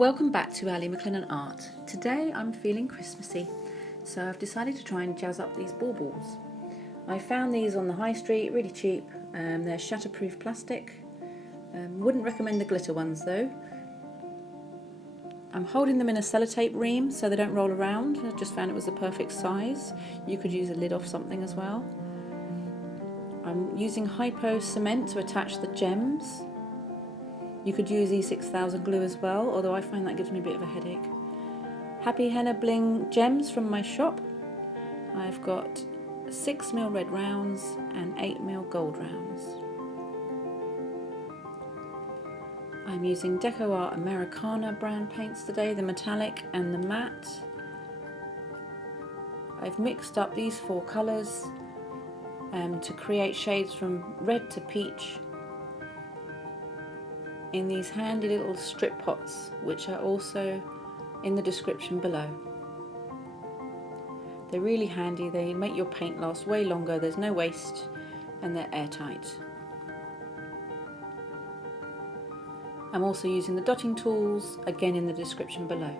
Welcome back to Ali McLennan Art. Today I'm feeling Christmassy, so I've decided to try and jazz up these baubles. I found these on the high street, really cheap. They're shatterproof plastic. Wouldn't recommend the glitter ones though. I'm holding them in a sellotape ream so they don't roll around. I just found it was the perfect size. You could use a lid off something as well. I'm using hypo cement to attach the gems. You could use E6000 glue as well, although I find that gives me a bit of a headache. Happy Henna Bling gems from my shop. I've got 6mm red rounds and 8mm gold rounds. I'm using decoart Americana brand paints today, the metallic and the matte. I've mixed up these four colours to create shades from red to peach in these handy little strip pots, which are also in the description below. They're really handy, they make your paint last way longer, there's no waste, and they're airtight. I'm also using the dotting tools, again in the description below.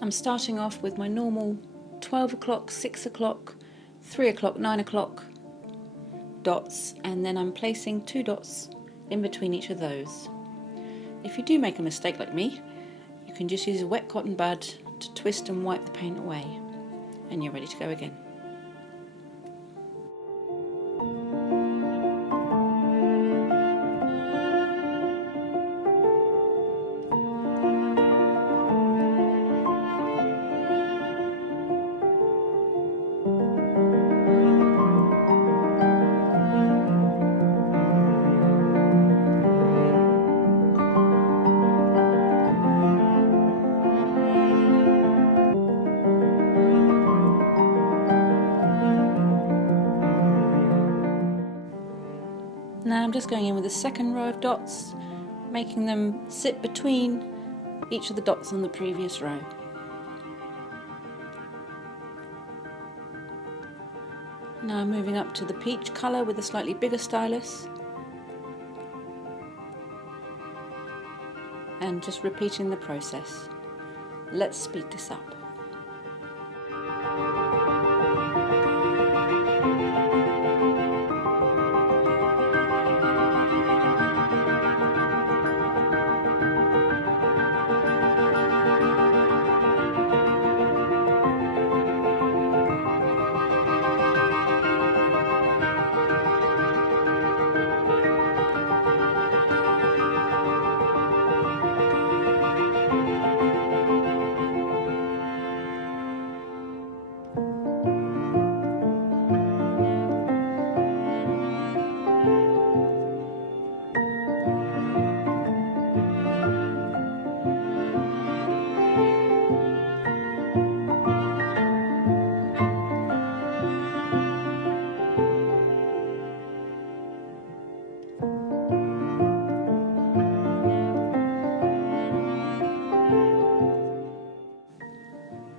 I'm starting off with my normal 12 o'clock, 6 o'clock, 3 o'clock, 9 o'clock dots, and then I'm placing 2 dots in between each of those. If you do make a mistake like me, you can just use a wet cotton bud to twist and wipe the paint away, and you're ready to go again. Now I'm just going in with the second row of dots, making them sit between each of the dots on the previous row. Now I'm moving up to the peach colour with a slightly bigger stylus, and just repeating the process. Let's speed this up.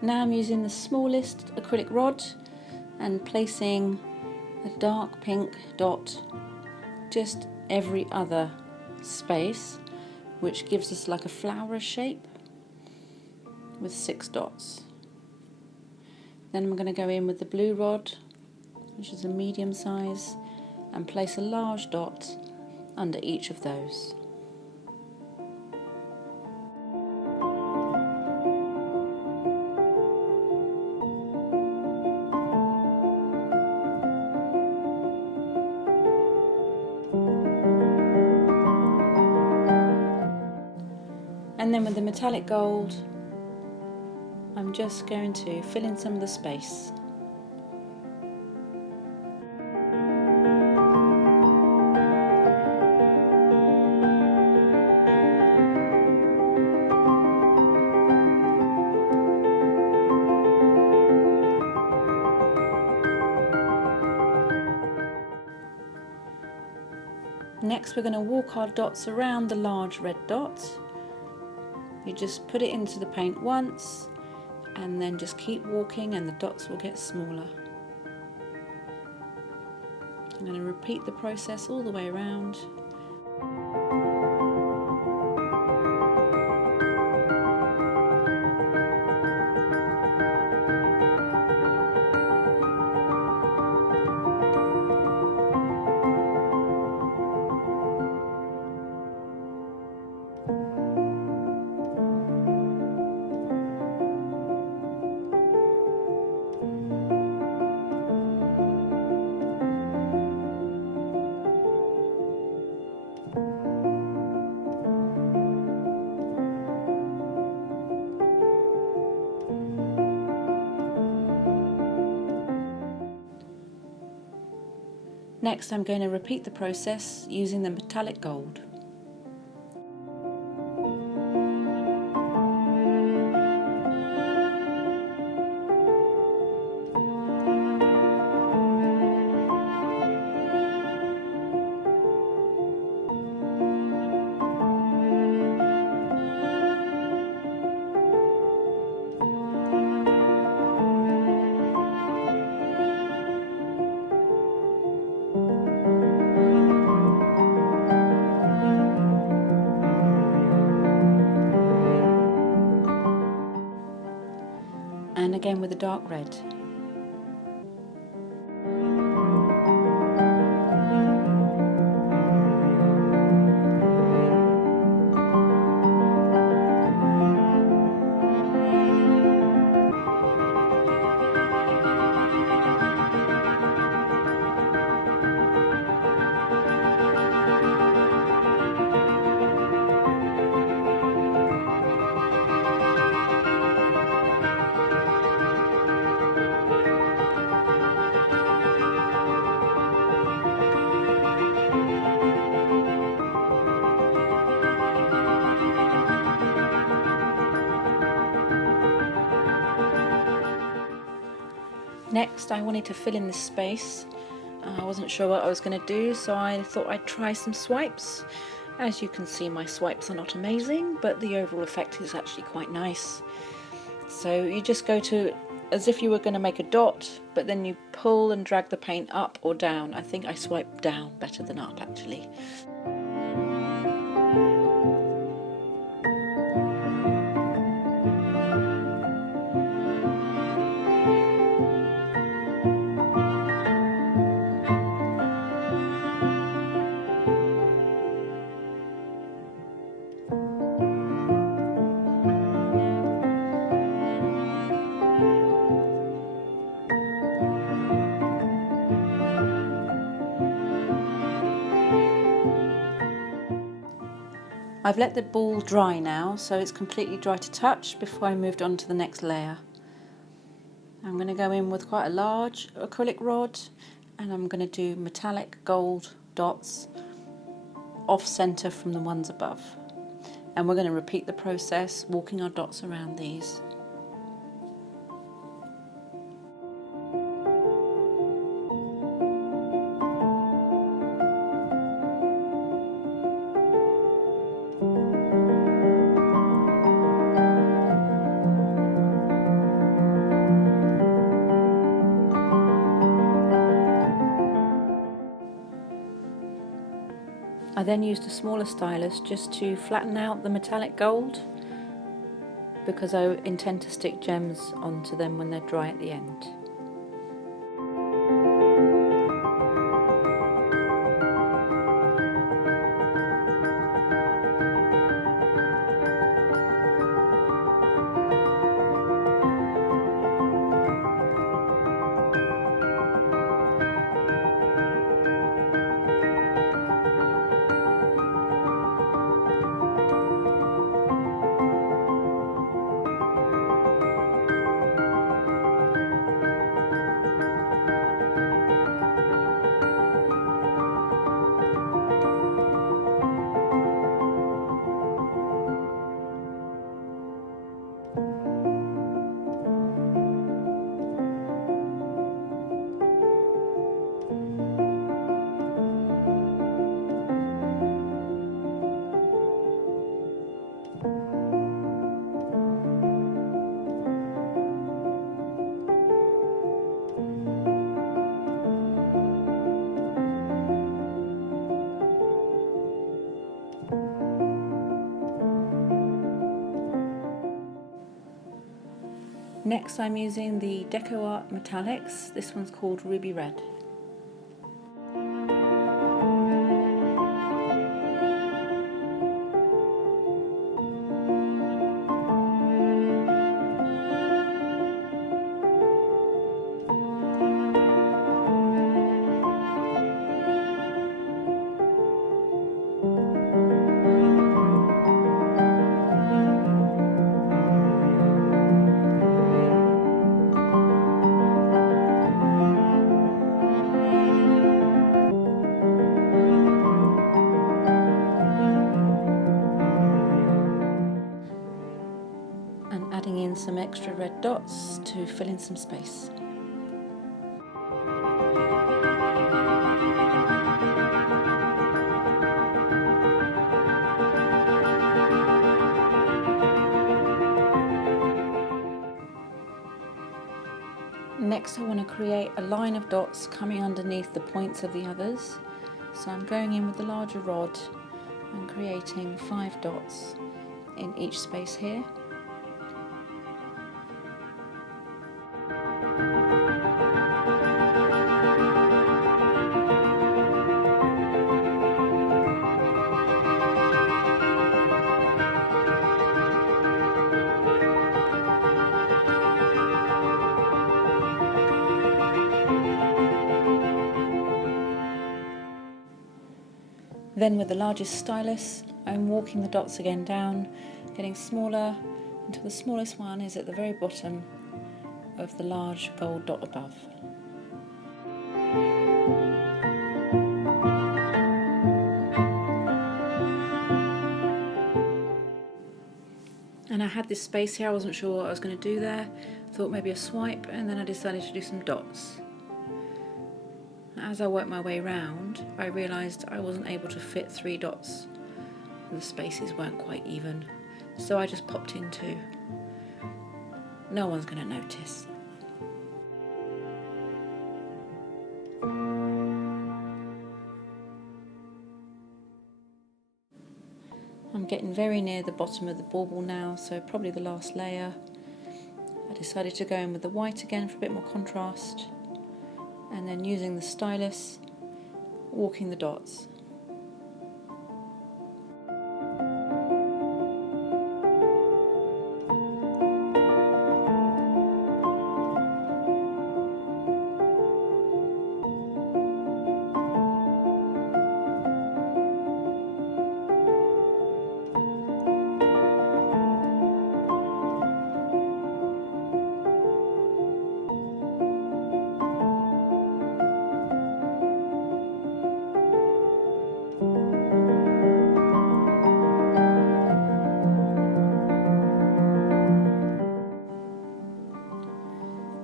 Now I'm using the smallest acrylic rod and placing a dark pink dot just every other space, which gives us like a flower shape with 6 dots. Then I'm going to go in with the blue rod, which is a medium size, and place a large dot under each of those. And then with the metallic gold, I'm just going to fill in some of the space. Next we're going to walk our dots around the large red dot. You just put it into the paint once and then just keep walking and the dots will get smaller. I'm going to repeat the process all the way around. Next I'm going to repeat the process using the metallic gold. And again with the dark red. Next I wanted to fill in this space. I wasn't sure what I was going to do, so I thought I'd try some swipes. As you can see, my swipes are not amazing, but the overall effect is actually quite nice. So you just go to as if you were going to make a dot, but then you pull and drag the paint up or down. I think I swipe down better than up actually. I've let the ball dry now, so it's completely dry to touch before I moved on to the next layer. I'm going to go in with quite a large acrylic rod and I'm going to do metallic gold dots off centre from the ones above. And we're going to repeat the process, walking our dots around these. I then used a smaller stylus just to flatten out the metallic gold because I intend to stick gems onto them when they're dry at the end. Next I'm using the decoart metallics. This one's called Ruby Red. And adding in some extra red dots to fill in some space. Next I want to create a line of dots coming underneath the points of the others. So I'm going in with the larger rod and creating 5 dots in each space here. Then with the largest stylus, I'm walking the dots again down, getting smaller until the smallest one is at the very bottom of the large gold dot above. And I had this space here, I wasn't sure what I was going to do there. Thought maybe a swipe, and then I decided to do some dots. As I worked my way round, I realised I wasn't able to fit 3 dots. The spaces weren't quite even, so I just popped in 2. No one's going to notice. I'm getting very near the bottom of the bauble now, so probably the last layer. I decided to go in with the white again for a bit more contrast, and then using the stylus, walking the dots.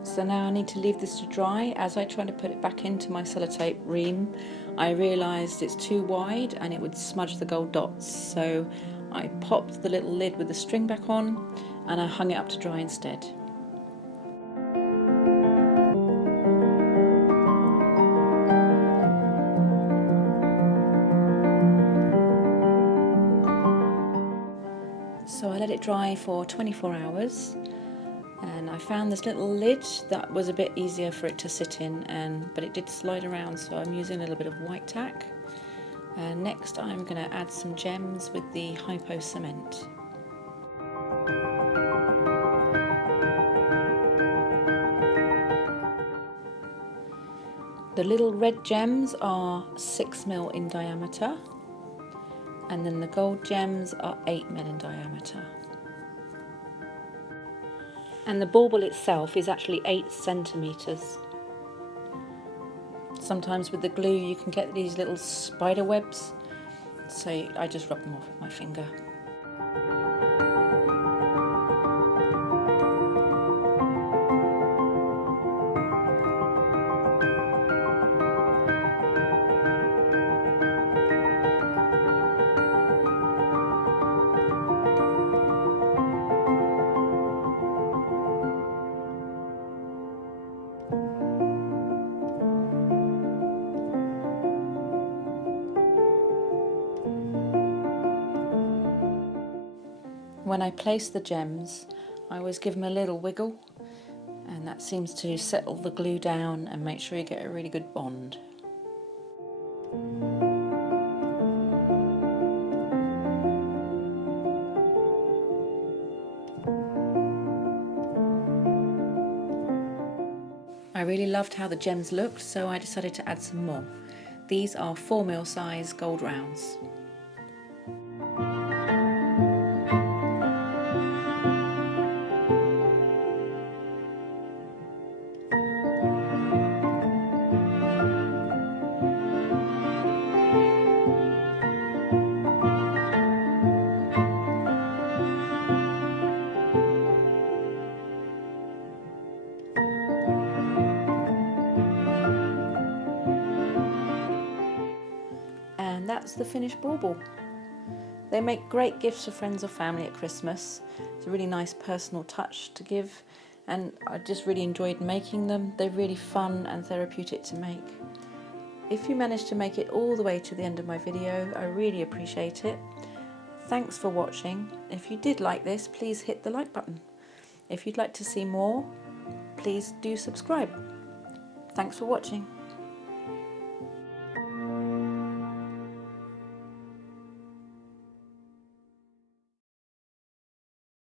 So now I need to leave this to dry. As I try to put it back into my sellotape ream, I realised it's too wide and it would smudge the gold dots. So I popped the little lid with the string back on and I hung it up to dry instead. So I let it dry for 24 hours. And I found this little lid that was a bit easier for it to sit in, but it did slide around, so I'm using a little bit of white tack. And next I'm going to add some gems with the hypo cement. The little red gems are 6mm in diameter, and then the gold gems are 8mm in diameter. And the bauble itself is actually 8 centimetres. Sometimes with the glue you can get these little spider webs, so I just rub them off with my finger. When I place the gems, I always give them a little wiggle And that seems to settle the glue down and make sure you get a really good bond. I really loved how the gems looked, so I decided to add some more. These are 4mm size gold rounds. And that's the finished bauble. They make great gifts for friends or family at Christmas. It's a really nice personal touch to give, and I just really enjoyed making them. They're really fun and therapeutic to make. If you managed to make it all the way to the end of my video, I really appreciate it. Thanks for watching. If you did like this, please hit the like button. If you'd like to see more, please do subscribe. Thanks for watching.